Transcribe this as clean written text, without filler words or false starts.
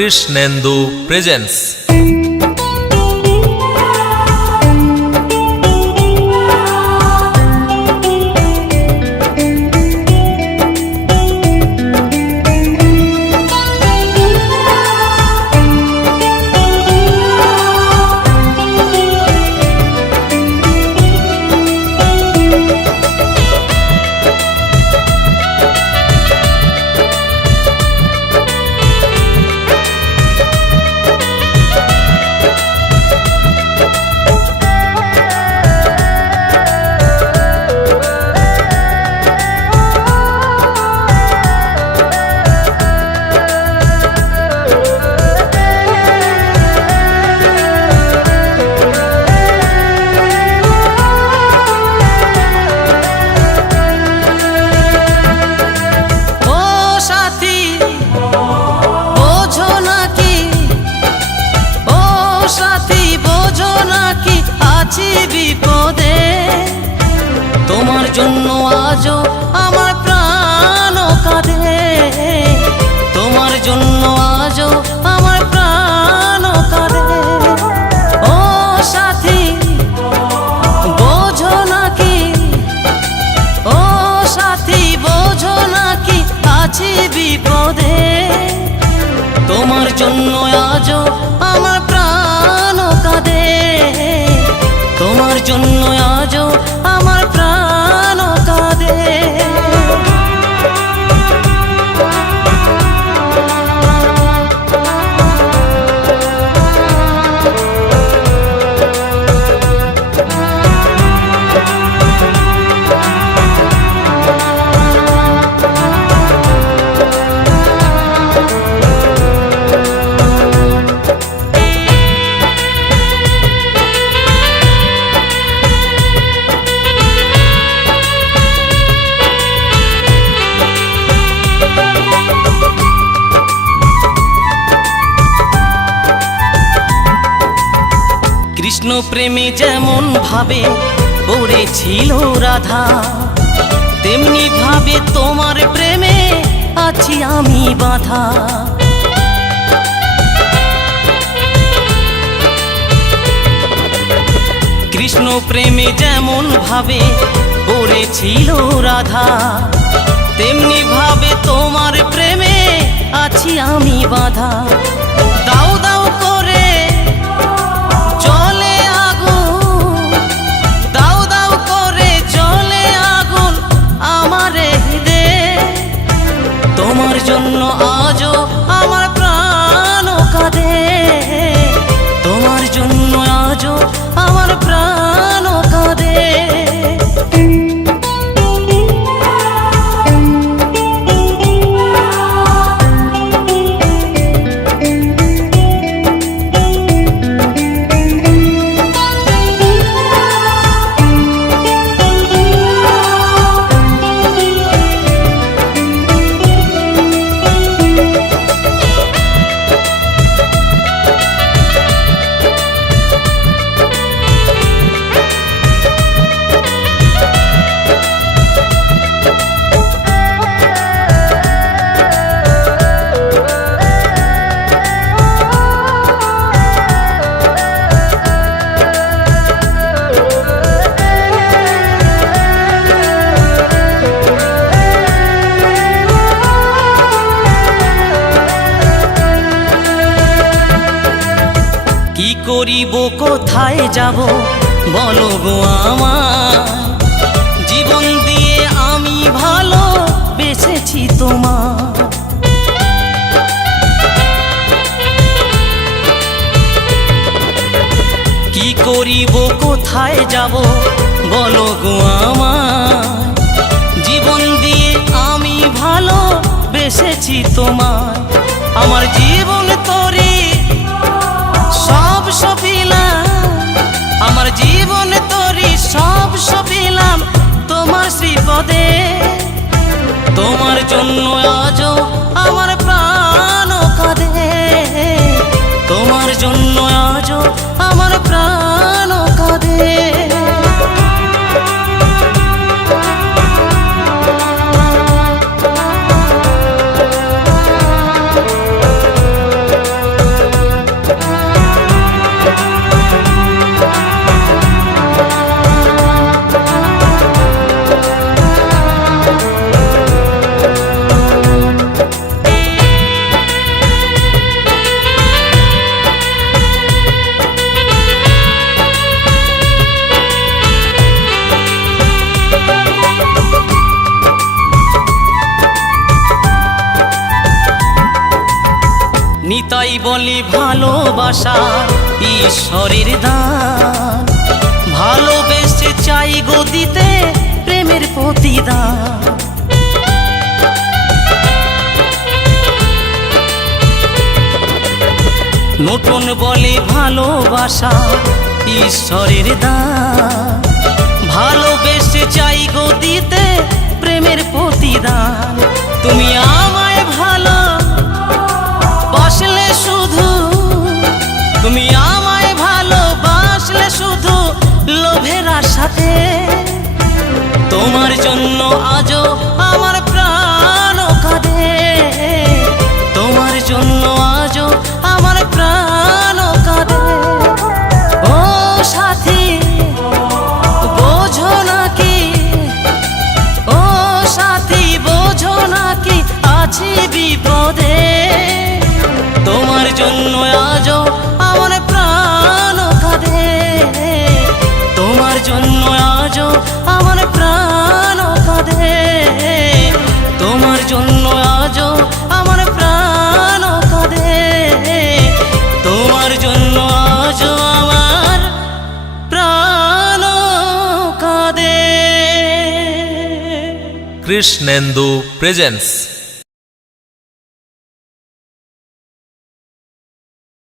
Krishnendu presence. বিপদে তোমার জন্য আজও আমার প্রাণ কাঁদে, তোমার জন্য আজও আমার প্রাণ কাঁদে। ও সাথী বোঝো নাকি, ও সাথী বোঝো নাকি আছি বিপদে, তোমার জন্য আজও আমার প্রাণ কাঁদে, তোমার জন্য আজও আমার প্রাণ কাঁদে। কৃষ্ণ প্রেমে যেমন ভাবে পড়েছিল রাধা, তেমনি ভাবে তোমার প্রেমে আছি আমি বাঁধা। কৃষ্ণ প্রেমে যেমন ভাবে পড়েছিল রাধা, তেমনি ভাবে তোমার প্রেমে আছি আমি বাঁধা। দাও দাও করে চলে আগুন, দাও দাও করে চলে আগুন আমার হৃদয়ে, তোমার জন্য আজও আমার প্রাণ কাঁদে, তোমার জন্য আজও আমার প্রাণ কাঁদে। কি করিব কোথায় যাব বলো গো আমার, জীবন দিয়ে আমি ভালো বেসেছি তোমার। কি করিব কোথায় যাব বলো গো আমার, জীবন দিয়ে আমি ভালো বেসেছি তোমার। আমার জীবন তোরে সব সপিলাম, আমার জীবন তোরি সব সপিলাম তোমার শ্রীপদে, তোমার জন্য আজও আমার প্রাণ কাঁদে, তোমার জন্য আজও আমার প্রাণ কাঁদে। বলি ভালোবাসা ঈশ্বরের দান, ভালোবেসে চাই গো দিতে প্রেমের প্রতিদান। নতুন বলে ভালোবাসা ঈশ্বরের দান, ভালোবেসে চাই গো দিতে প্রেমের প্রতিদান। তুমি আমায় ভালো বাসলে শুধু, তুমি আমায় ভালোবাসলে শুধু লোভের আশাতে, তোমার জন্য আজও আমার প্রাণ কাঁদে, তোমার জন্য আজও আমার প্রাণ কাঁদে। ও সাথী বোঝো নাকি, ও সাথী বোঝো নাকি আছি বিপদে, তোমার জন্য আজও আমার প্রাণ কাঁদে, তোমার জন্য আজও আমার প্রাণ কাঁদে, তোমার জন্য আজও আমার প্রাণ কাঁদে, তোমার জন্য আজও আমার প্রাণ কাঁদে। কৃষ্ণেন্দু প্রেজেন্স।